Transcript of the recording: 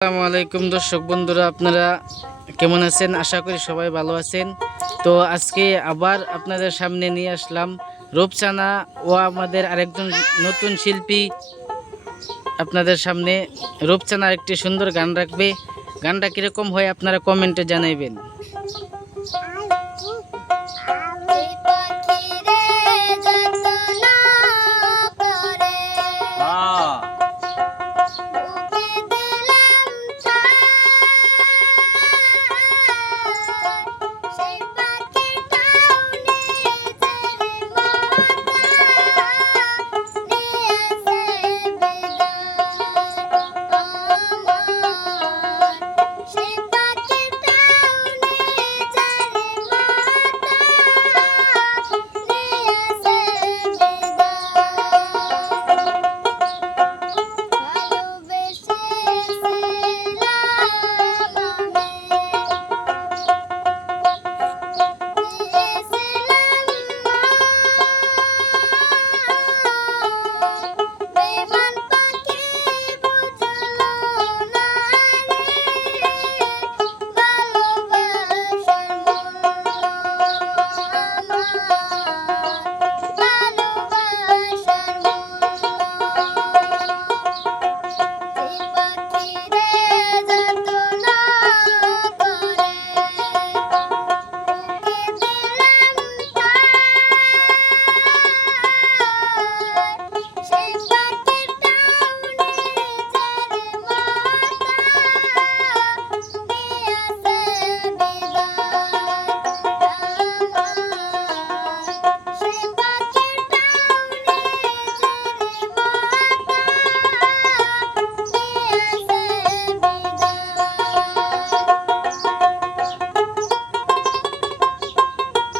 আসসালামু আলাইকুম দর্শক বন্ধুরা, আপনারা কেমন আছেন? আশা করি সবাই ভালো আছেন। তো আজকে আবার আপনাদের সামনে নিয়ে আসলাম রূপসানা ও আমাদের আরেকজন নতুন শিল্পী আপনাদের সামনে। রূপসানা একটি সুন্দর গান রাখবে। গানটা কীরকম হয় আপনারা কমেন্টে জানাইবেন।